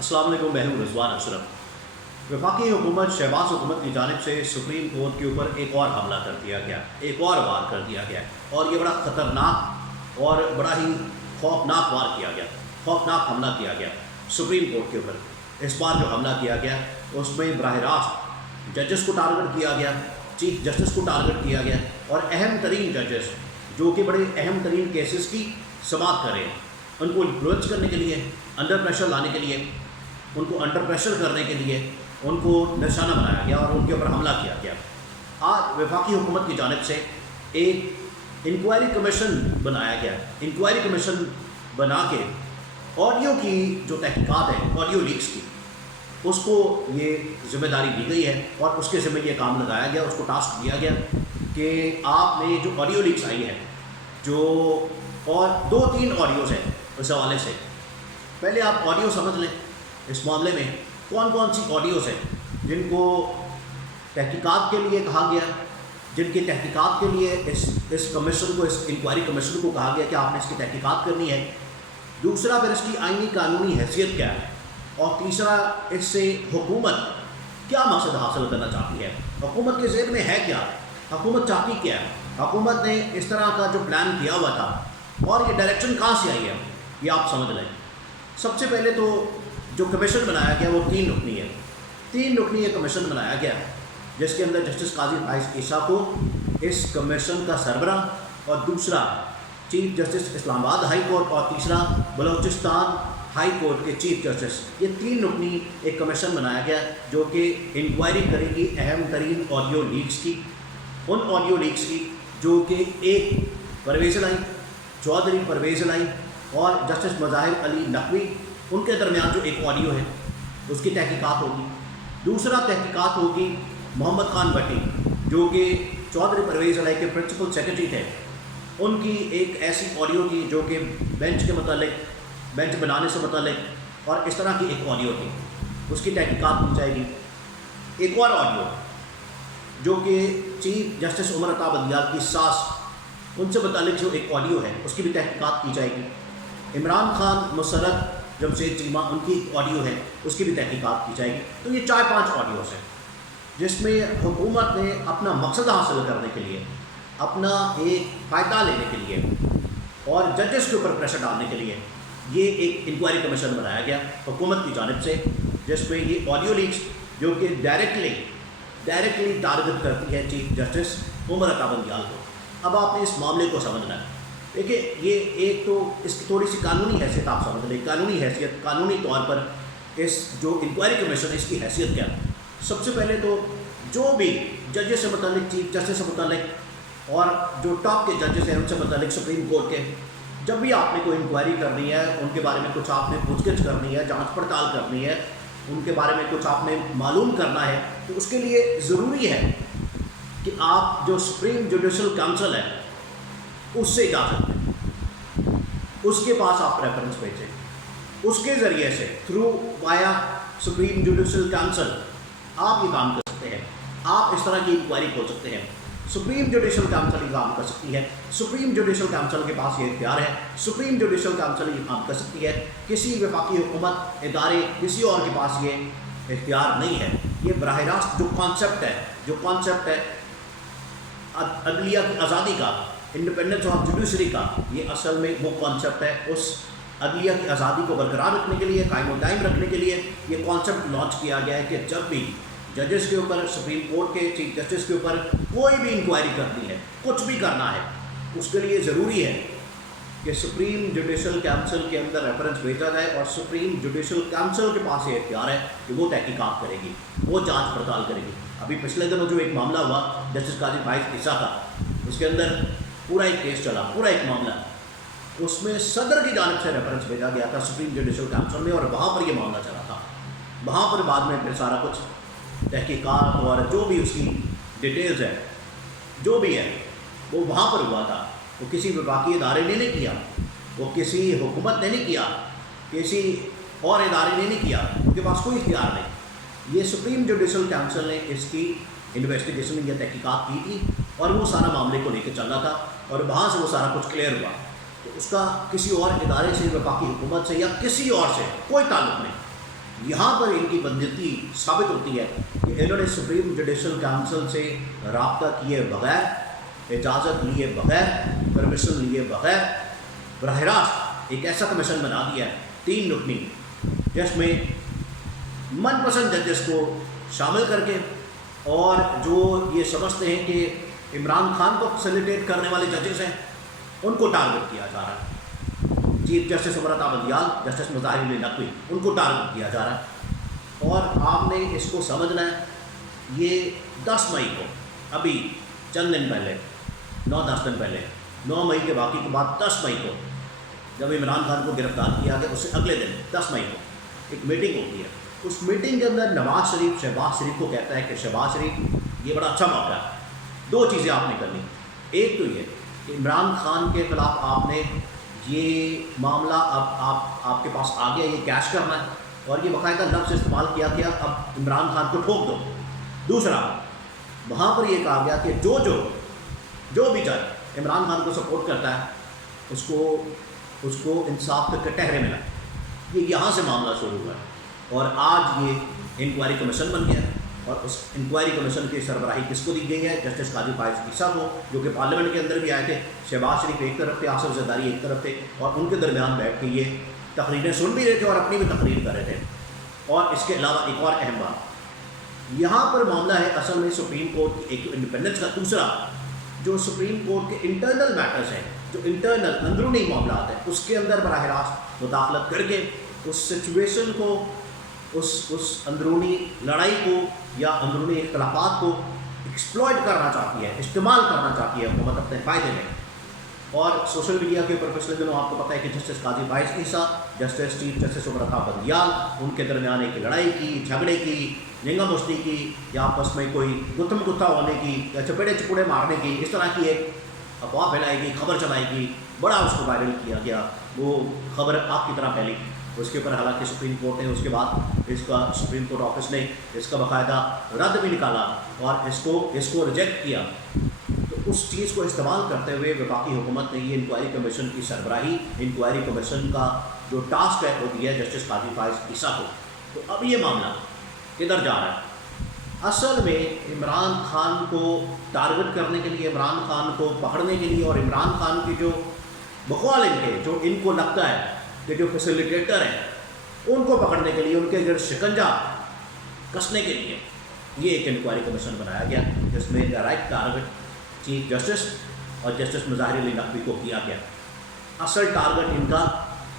अस्सलाम वालेकुम। मैं हूं रिजवान अशरफ। वफाकी हुकूमत शहबाज हुकूमत की जानिब से सुप्रीम कोर्ट के ऊपर एक और हमला कर दिया गया, एक और वार कर दिया गया और ये बड़ा ख़तरनाक और बड़ा ही खौफनाक वार किया गया, खौफनाक हमला किया गया सुप्रीम कोर्ट के ऊपर। इस बार जो हमला किया गया उसमें बराह रास्त जजेस को टारगेट किया गया, चीफ जस्टिस को टारगेट किया गया और अहम तरीन जजेस जो कि बड़े अहम तरीन केसेस की समाअत कर रहे हैं, उनको इन्फ्लुएंस करने के लिए, अंडर प्रेशर लाने के लिए, उनको अंडर प्रेशर करने के लिए उनको निशाना बनाया गया और उनके ऊपर हमला किया गया। आज वफाकी हुकूमत की जानिब से एक इंक्वायरी कमीशन बनाया गया। इंक्वायरी कमीशन बना के ऑडियो की जो तहकीकात है, ऑडियो लीक्स की, उसको ये ज़िम्मेदारी दी गई है और उसके ज़िम्मे ये काम लगाया गया, उसको टास्क दिया गया कि आपने जो ऑडियो लीक्स आई है जो और 2-3 ऑडियोज़ हैं उस हवाले से, पहले आप ऑडियो समझ लें। इस मामले में कौन कौन सी ऑडियोज़ हैं जिनको तहकीकात के लिए कहा गया, जिनकी तहकीकात के लिए इस कमीशन को, इस इंक्वायरी कमीशन को कहा गया कि आपने इसकी तहकीकात करनी है। दूसरा, फिर इसकी आइनी कानूनी हैसियत क्या है और तीसरा, इससे हुकूमत क्या मकसद हासिल करना चाहती है, हुकूमत के ज़हन में है क्या, हुकूमत चाहती क्या है, हुकूमत ने इस तरह का जो प्लान किया हुआ था और ये डायरेक्शन कहाँ से आई है, ये आप समझ लें। सबसे पहले तो जो कमीशन बनाया गया वो 3 रुकनी है। 3 रुकनी ये कमीशन बनाया गया जिसके अंदर जस्टिस काजी फाइज ईसा को इस कमीशन का सरबराह और दूसरा chief justice Islamabad high court और तीसरा बलूचिस्तान हाई कोर्ट के चीफ जस्टिस, ये 3 रुकनी एक कमीशन बनाया गया जो कि इंक्वायरी करेगी अहम तरीन ऑडियो लीक्स की, उन ऑडियो लीक्स की जो कि एक परवेज़ लाई, चौधरी परवेज़ लाई और जस्टिस मज़ाहिर अली नकवी, उनके दरमियान जो एक ऑडियो है उसकी तहकीकात होगी। दूसरा तहकीकात होगी मोहम्मद खान भट्टी जो कि चौधरी परवेज़ अली के प्रिंसिपल सेक्रेटरी थे, उनकी एक ऐसी ऑडियो की जो कि बेंच के मतलब, बेंच बनाने से मतलब और इस तरह की एक ऑडियो थी, उसकी तहकीकात की जाएगी। एक और ऑडियो जो कि चीफ जस्टिस उमर अता बंदियाल की सास, उनसे मुतालिक जो एक ऑडियो है उसकी भी तहकीकात की जाएगी। इमरान खान, मुसरत जमशेद चीमा, उनकी ऑडियो है उसकी भी तहकीकात की जाएगी। तो ये 4-5 ऑडियोज़ हैं जिसमें हुकूमत ने अपना मकसद हासिल करने के लिए, अपना एक फ़ायदा लेने के लिए और जजेस के ऊपर प्रेशर डालने के लिए ये एक इंक्वायरी कमीशन बनाया गया हुकूमत की जानिब से, जिसमें ये ऑडियो लीक्स जो कि डायरेक्टली टारगेट करती है चीफ जस्टिस उमर अता बंदियाल को। अब आपने इस मामले को समझना है। देखिए, ये एक तो इसकी थोड़ी सी कानूनी हैसियत आप समझ लें। कानूनी हैसियत, कानूनी तौर पर इस जो इंक्वायरी कमीशन इसकी हैसियत क्या है। सबसे पहले तो जो भी जजेस से मतलब, चीफ जस्टिस से मतलब और जो टॉप के जजेस हैं उनसे मतलब सुप्रीम कोर्ट के, जब भी आपने कोई इंक्वायरी करनी है, उनके बारे में कुछ आपने पूछगिछ करनी है, जांच पड़ताल करनी है, उनके बारे में कुछ आपने मालूम करना है, तो उसके लिए ज़रूरी है कि आप जो सुप्रीम जुडिशल काउंसिल है उससे इजाज़त लें, उसके पास आप रेफरेंस भेजें, उसके ज़रिए से through via supreme judicial council आप ये काम कर सकते हैं। आप इस तरह की इंक्वायरी खोल सकते हैं। सुप्रीम जुडिशल काउंसिल ये काम कर सकती है। सुप्रीम जुडिशल काउंसिल के पास ये इख्तियार है। सुप्रीम जुडिशल काउंसिल ये काम कर सकती है। किसी वफाकी हुकूमत इदारे, किसी और के पास ये इख्तियार नहीं है। ये बराह रास्त जो कॉन्सेप्ट है अदलिया की आज़ादी का, इंडिपेंडेंस ऑफ जुडिशरी का, ये असल में वो कॉन्सेप्ट है। उस अदलिया की आज़ादी को बरकरार रखने के लिए, कायम दायम रखने के लिए ये कॉन्सेप्ट लॉन्च किया गया है कि जब भी जजेस के ऊपर, सुप्रीम कोर्ट के चीफ जस्टिस के ऊपर कोई भी इंक्वायरी करनी है, कुछ भी करना है, उसके लिए ज़रूरी है कि सुप्रीम जुडिशल काउंसिल के अंदर रेफरेंस भेजा जाए और सुप्रीम जुडिशल काउंसिल के पास ये इख्तियार है कि वो तहकीकात करेगी, वो जांच पड़ताल करेगी। अभी पिछले दिनों जो एक मामला हुआ जस्टिस काजी फाइज ईसा का, उसके अंदर पूरा एक केस चला, पूरा एक मामला, उसमें सदर की जानिब से रेफरेंस भेजा गया था सुप्रीम जुडिशल काउंसिल में और वहाँ पर ये मामला चला था। वहाँ पर बाद में फिर सारा कुछ तहकीकात और जो भी उसकी डिटेल्स है, जो भी है, वो वहाँ पर हुआ था। वो किसी वफाकी इदारे ने नहीं किया, वो किसी हुकूमत ने नहीं किया, किसी और इदारे ने नहीं किया, उनके पास कोई इख्तियार नहीं। ये सुप्रीम जुडिशल काउंसिल ने इसकी इन्वेस्टिगेशन या तहकीकात की थी और वो सारा मामले को लेकर चल रहा था और वहाँ से वो सारा कुछ क्लियर हुआ। तो उसका किसी और इदारे से, वफाकी हुकूमत से या किसी और से कोई ताल्लुक़ नहीं। यहाँ पर इनकी बदनीति साबित होती है कि इन्होंने सुप्रीम जुडिशल काउंसिल से रब्ता किए बगैर, इजाज़त लिए बगैर, परमिशन लिए बगैर बराह रास्त एक ऐसा कमीशन बना दिया है 3 रुकनी, जिसमें मनपसंद जजेस को शामिल करके और जो ये समझते हैं कि इमरान खान को फैसिलिटेट करने वाले जजेस हैं उनको टारगेट किया जा रहा है। Chief justice Umar Bandial, justice Mazahir Ali Naqvi, उनको टारगेट किया जा रहा है। और आपने इसको समझना है, ये 10 मई को, अभी चंद दिन पहले, 9-10 दिन पहले, 9 मई के बाकी के बाद 10 मई को जब इमरान खान को गिरफ्तार किया गया, उससे अगले दिन 10 मई को एक मीटिंग होती है। उस मीटिंग के अंदर नवाज शरीफ शहबाज शरीफ को कहता है कि शहबाज शरीफ, ये बड़ा अच्छा मौका है, 2 चीज़ें आपने करनी। एक तो ये कि इमरान खान के ख़िलाफ़ आपने ये मामला अब आपके पास आ गया, ये कैश करना है, और ये बाकायदा लफ्ज़ इस्तेमाल किया गया, अब इमरान खान को ठोक दो। दूसरा, वहाँ पर ये कहा गया कि जो भी जज इमरान खान को सपोर्ट करता है उसको इंसाफ के कटहरे मिला। ये यहाँ से मामला शुरू हुआ है और आज ये इंक्वायरी कमीशन बन गया। और उस इंक्वायरी कमीशन की सरबराही किसको दी गई है? जस्टिस काजी फायज़ ईसा को, जो कि पार्लियामेंट के अंदर भी आए थे। शहबाज शरीफ एक तरफ थे, आसिफ जरदारी एक तरफ थे, और उनके दरमियान बैठ के ये तकरीरें सुन भी रहे थे और अपनी भी तकरीर कर रहे थे। और इसके अलावा एक और अहम बात, यहाँ पर मामला है असल में सुप्रीम कोर्ट की एक इंडिपेंडेंस का। दूसरा, जो सुप्रीम कोर्ट के इंटरनल मैटर्स हैं, जो इंटरनल अंदरूनी मामला हैं, उसके अंदर बराह रास्त मुदाखलत करके उस सिचुएशन को, उस अंदरूनी लड़ाई को या अंदरूनी इख्तलाफात को एक्सप्लॉइट करना चाहती है, इस्तेमाल करना चाहती है हुकूमत अपने फ़ायदे में। और सोशल मीडिया के ऊपर पिछले दिनों आपको पता है कि justice Qazi Faez Isa, justice chief justice Umar Bandial, उनके दरमियान एक लड़ाई की, झगड़े की, निंगा मुश्ती की, या आपस में कोई गुत्थम गुत्था होने की, या चपेड़े चुपड़े मारने की, इस तरह की एक अफवाह फैलाएगी, खबर चलाएगी, बड़ा उसको वायरल किया गया। वो खबर आपकी तरह फैली। उसके ऊपर हालांकि सुप्रीम कोर्ट ने उसके बाद इसका सुप्रीम कोर्ट ऑफिस ने इसका बाकायदा रद्द भी निकाला और इसको रिजेक्ट किया। तो उस चीज़ को इस्तेमाल करते हुए वफाकी हुकूमत ने ये इंक्वायरी कमीशन की सरबराही, इंक्वायरी कमीशन का जो टास्क है वो दिया जस्टिस काजी फायज़ ईसा को। तो अब ये मामला किधर जा रहा है? असल में इमरान खान को टारगेट करने के लिए, इमरान खान को पकड़ने के लिए, और इमरान खान की जो बकवाल जो इनको लगता है कि जो फैसिलिटेटर हैं उनको पकड़ने के लिए, उनके गिर शिकंजा कसने के लिए ये एक इंक्वायरी कमीशन बनाया गया, जिसमें डायरेक्ट टारगेट चीफ जस्टिस और जस्टिस मुज़ाहिर अली नकवी को किया गया। असल टारगेट इनका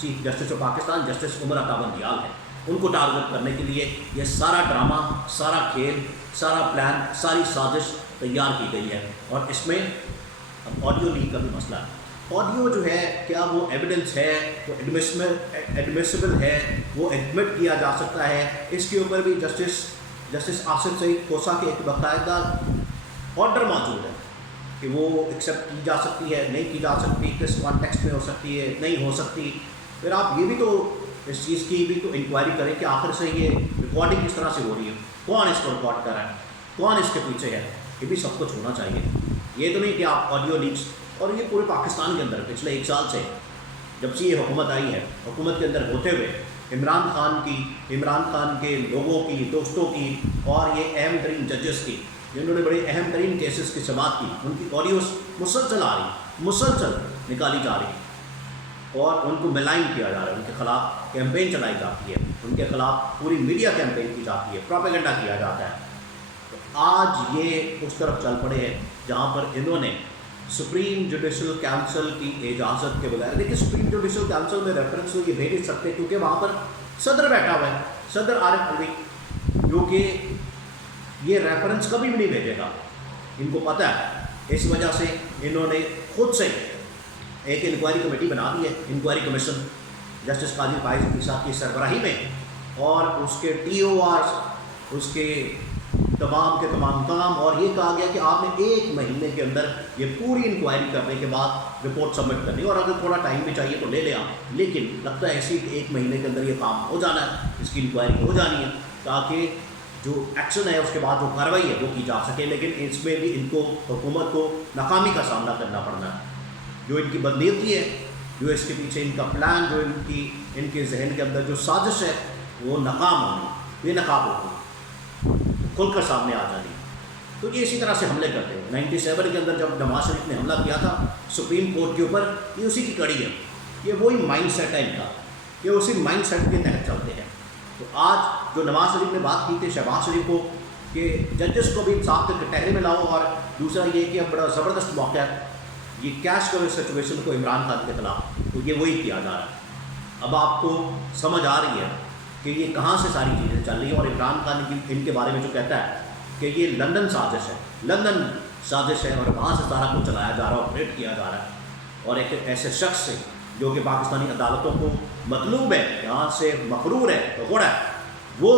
chief justice of Pakistan justice Umar Bandial है। उनको टारगेट करने के लिए ये सारा ड्रामा, सारा खेल, सारा प्लान, सारी साजिश तैयार की गई है। और इसमें अब ऑडियो लीक का भी मसला है। ऑडियो जो है, क्या वो एविडेंस है, वो एडमिसिबल है, वो एडमिट किया जा सकता है? इसके ऊपर भी जस्टिस आसिफ सईद खोसा के एक बाकायदा ऑर्डर मौजूद है कि वो एक्सेप्ट की जा सकती है, नहीं की जा सकती, किस कॉन्टेक्स्ट में हो सकती है, नहीं हो सकती। फिर आप ये भी तो इस चीज़ की भी तो इंक्वायरी करें कि आखिर से ये रिकॉर्डिंग किस तरह से हो रही है, कौन इसको रिकॉर्ड कर रहा है, कौन इसके पीछे है, ये भी सब कुछ होना चाहिए। ये तो नहीं कि आप ऑडियो लीक्स, और ये पूरे पाकिस्तान के अंदर पिछले 1 साल से जब से ये हुकूमत आई है, हुकूमत के अंदर होते हुए इमरान खान के लोगों की, दोस्तों की, और ये अहम तरीन जजेस की, जिन्होंने बड़े अहम तरीन केसेस की समाअत की, उनकी ऑडियोस मुसलसल आ रही, मुसलसल निकाली जा रही, और उनको मिलाइन किया जा रहा है, उनके ख़िलाफ़ कैंपेन चलाई जाती है, उनके ख़िलाफ़ पूरी मीडिया कैंपेन की जाती है, प्रोपेगेंडा किया जाता है। तो आज ये उस तरफ चल पड़े हैं जहाँ पर इन्होंने सुप्रीम जुडिशल काउंसिल की इजाज़त के बगैर, देखिए सुप्रीम जुडिशल काउंसिल में रेफरेंस तो ये भेज नहीं सकते क्योंकि वहाँ पर सदर बैठा हुआ है, सदर आरिफ अलवी, जो कि ये रेफरेंस कभी भी नहीं भेजेगा, इनको पता है। इस वजह से इन्होंने खुद से एक इंक्वायरी कमेटी बना दी है, inquiry commission justice Qazi Faez ईसा की सरबराही में, और उसके TORs, उसके तमाम के तमाम काम, और ये कहा गया कि आपने 1 महीने के अंदर ये पूरी इंक्वायरी करने के बाद रिपोर्ट सबमिट करनी, और अगर थोड़ा टाइम भी चाहिए तो ले लें आप, लेकिन लगता है ऐसी कि 1 महीने के अंदर ये काम हो जाना है, इसकी इंक्वायरी हो जानी है, ताकि जो एक्शन है उसके बाद जो कार्रवाई है वो की जा सके। लेकिन इसमें भी इनको, हुकूमत को नाकामी का सामना करना पड़ना है। जो इनकी बदनीयती है, जो इसके पीछे इनका प्लान, जो इनके जहन के अंदर जो साजिश है, وہ ناکام ہونی، بے نقاب ہوگی، کھل کر سامنے آ جانی۔ تو یہ اسی طرح سے حملے کرتے ہیں۔ 97 کے اندر جب نواز شریف نے حملہ کیا تھا سپریم کورٹ کے اوپر، یہ اسی کی کڑی ہے، یہ وہی مائنڈ سیٹ ہے ان کا، یہ اسی مائنڈ سیٹ کے تحت چلتے ہیں۔ تو آج جو نواز شریف نے بات کی تھی شہباز شریف کو کہ ججز کو بھی انصاف کے کٹہرے میں لاؤ، اور دوسرا یہ کہ اب بڑا زبردست موقع ہے یہ کیش کرو سچویشن کو عمران خان کے خلاف، تو یہ وہی کیا جا رہا ہے۔ اب آپ کو سمجھ آ رہی ہے کہ یہ کہاں سے ساری چیزیں چل رہی ہیں، اور عمران خان ان کے بارے میں جو کہتا ہے کہ یہ لندن سازش ہے، لندن سازش ہے، اور وہاں سے سارا کچھ چلایا جا رہا ہے، آپریٹ کیا جا رہا ہے، اور ایک ایسے شخص سے جو کہ پاکستانی عدالتوں کو مطلوب ہے، یہاں سے مفرور ہے، غڑ ہے، وہ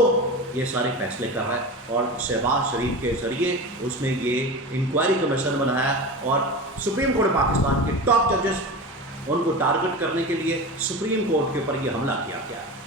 یہ سارے فیصلے کر رہا ہے، اور شہباز شریف کے ذریعے اس نے یہ انکوائری کمیشن بنایا، اور سپریم کورٹ پاکستان کے ٹاپ ججز ان کو ٹارگٹ کرنے کے لیے سپریم کورٹ کے اوپر یہ حملہ کیا گیا ہے۔